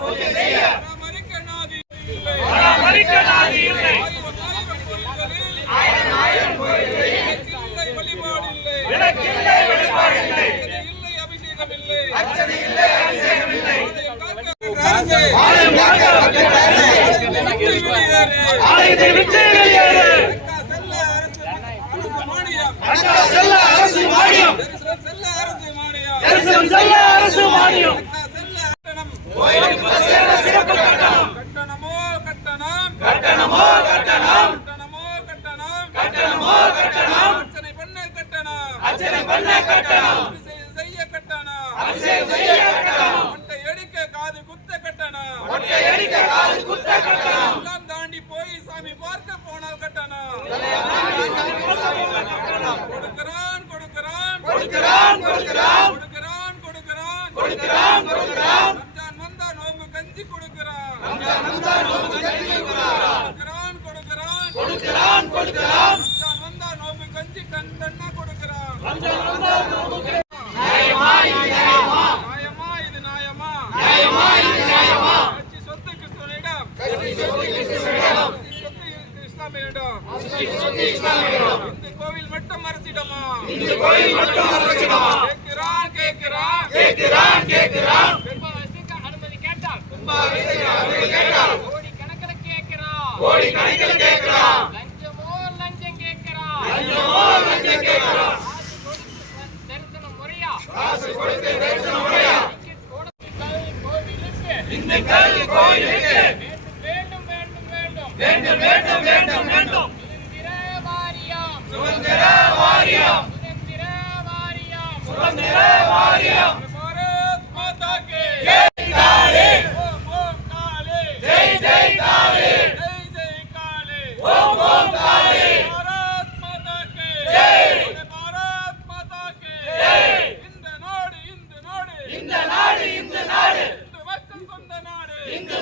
பூஜை செய்ய பராமரிக்க நாதி இல்லை. ஆயிரம் கோயில்களில் எனக்கு இல்லை வழிபாடு இல்லை. அர்ச்சனை இல்லை அபிஷேகம் இல்லை. ஆலயத்தை விட்டு வெளியேறு. செல்ல அரசு மானியம். தரிசனம் செல்ல அரசு மானியம். கோயிலுக்கு பஸ் ஏற சிறப்பு கட்டணம். கட்டணமோ கட்டணம். அர்ச்சனை பண்ண கட்டணம். அபிஷேகம் செய்ய கட்டணம். மொட்டை அடிக்க காது குத்த கட்டணம். எல்லாம் தாண்டி போய் சாமி பார்க்க போனால் கட்டணம். கொடுக்கிறான். ரம்ஜான் வந்தா நோம்பு கஞ்சி கொடுக்கிறான். ரம்ஜான் வந்தா நோம்பு கஞ்சி டன் டன்னா கொடுக்கிறான். நியாயமா இது நியாயமா? கட்சி சொத்து கிறிஸ்தவனிடம். இஸ்லாமியரிடம். இந்த கோவில் மட்டும் அரசிடமா? கேட்கிறான். அனுமதி கேட்டால் கோடி கணக்கில் கேட்கிறான். லஞ்சம் கேட்கிறான். காசு கொடுத்து தரிசனம் முறையா? இந்துக்கள் கோயிலுக்கு வேண்டும். சுதந்திர வாரியம். பாரத் மாதா கி ஜெய். காளி. ஓம் காளி. ஜெய் காளி. ஓம் காளி. பாரத் மாதா கி ஜெய். பாரத் மாதா கி ஜெய். இந்த நாடு இந்து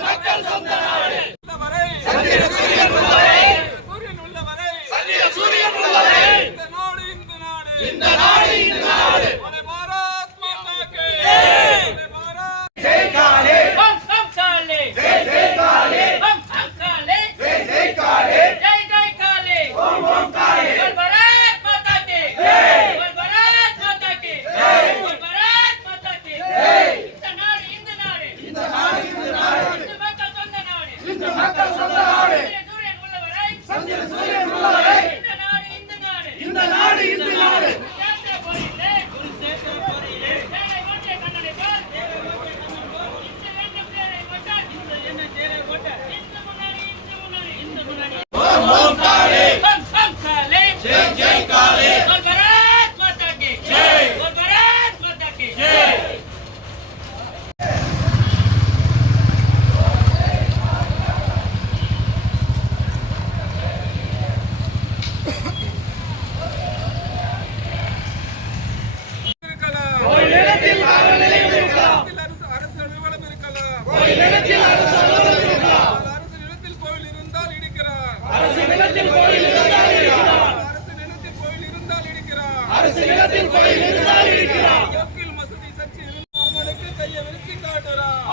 மக்கள் சொந்த நாடு. சந்திர சூரியன் உள்ளவரை இந்த நாடு. பாரத் மாதா கி ஜெய். ஜெய் காளி. ஓம் காளி. ஜெய் காளி. ஓம் காளி. ஜெய் காளி. ஓம் காளி. பாரத் மாதா கி ஜெய். பாரத் மாதா கி ஜெய். இந்த நாடு. இந்து மக்கள் சொந்த நாடு. சந்திர சூரியன் உள்ளவரை இந்த நாடு. ஓம் காளி. ஜெய் காளி. பாரத் மாதா கி ஜெய்.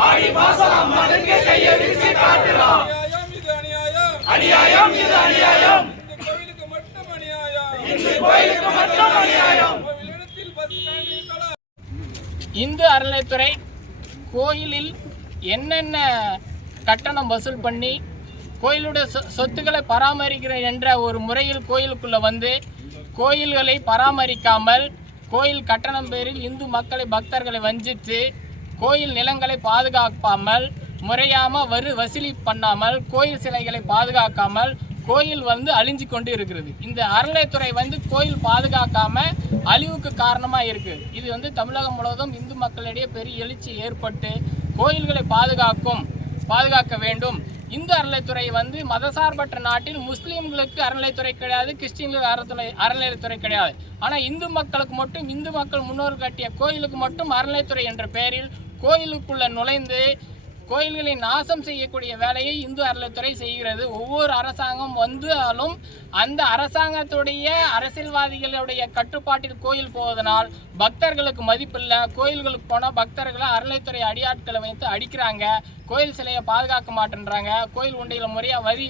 ஆடி மாசம் அம்மனுக்கு கையை விரிச்சு காட்டுறான். அநியாயம் இது அநியாயம். இந்த கோயிலுக்கு மட்டும் அநியாயம். இந்து அறநிலையத்துறை கோயிலில் என்னென்ன கட்டணம் வசூல் பண்ணி கோயிலுடைய சொத்துக்களை பராமரிக்கிற என்ற ஒரு முறையில் கோயிலுக்குள்ள வந்து கோயில்களை பராமரிக்காமல் கோயில் கட்டணம் பேரில் இந்து மக்களை பக்தர்களை வஞ்சித்து கோயில் நிலங்களை பாதுகாக்காமல் முறையாமல் வசூலி பண்ணாமல் கோயில் சிலைகளை பாதுகாக்காமல் கோயில் அழிஞ்சு கொண்டு இருக்கிறது. இந்த அறநிலையத்துறை கோயில் பாதுகாக்காம அழிவுக்கு காரணமாக இருக்குது. இது தமிழகம் முழுவதும் இந்து மக்களிடையே பெரிய எழுச்சி ஏற்பட்டு கோயில்களை பாதுகாக்க வேண்டும். இந்து அறநிலையத்துறை மதசார்பற்ற நாட்டில் முஸ்லீம்களுக்கு அறநிலையத்துறை கிடையாது, கிறிஸ்டின்களுக்கு அறநிலையத்துறை கிடையாது. ஆனால் இந்து மக்களுக்கு மட்டும் இந்து மக்கள் முன்னோர் கட்டிய கோயிலுக்கு மட்டும் அறநிலையத்துறை என்ற பெயரில் கோயிலுக்குள்ள நுழைந்து கோயில்களை நாசம் செய்யக்கூடிய வேலையை இந்து அறநிலையத்துறை செய்கிறது. ஒவ்வொரு அரசாங்கம் வந்தாலும் அந்த அரசாங்கத்துடைய அரசியல்வாதிகளுடைய கட்டுப்பாட்டில் கோயில் போவதனால் பக்தர்களுக்கு மதிப்பில்லை. கோயில்களுக்கு போனால் பக்தர்களை அறநிலையத்துறை அடியாட்களை வைத்து அடிக்கிறாங்க. கோயில் சிலையை பாதுகாக்க மாட்டேன்றாங்க. கோயில் உண்டையில் முறையாக வரி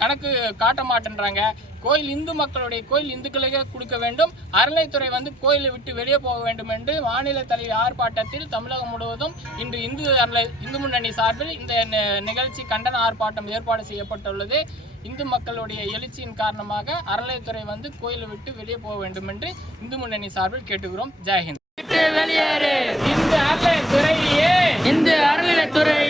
கணக்கு காட்ட மாட்டேன்றாங்க. கோயில் இந்து மக்களுடைய கோயில் இந்துக்களுக்கே கொடுக்க வேண்டும். அறநிலையத்துறை கோயிலை விட்டு வெளியே போக வேண்டும் என்று மாநில தலைவர் ஆர்ப்பாட்டத்தில் தமிழகம் முழுவதும் இன்று இந்து முன்னணி சார்பில் இந்த நிகழ்ச்சி கண்டன ஆர்ப்பாட்டம் ஏற்பாடு செய்யப்பட்டுள்ளது. இந்து மக்களுடைய எழுச்சியின் காரணமாக அறநிலையத்துறை கோயிலை விட்டு வெளியே போக வேண்டும் என்று இந்து முன்னணி சார்பில் கேட்டுக்கிறோம். ஜெயஹிந்த். வெளியேறு இந்து அறநிலையத்துறையே, இந்து அறநிலையத்துறை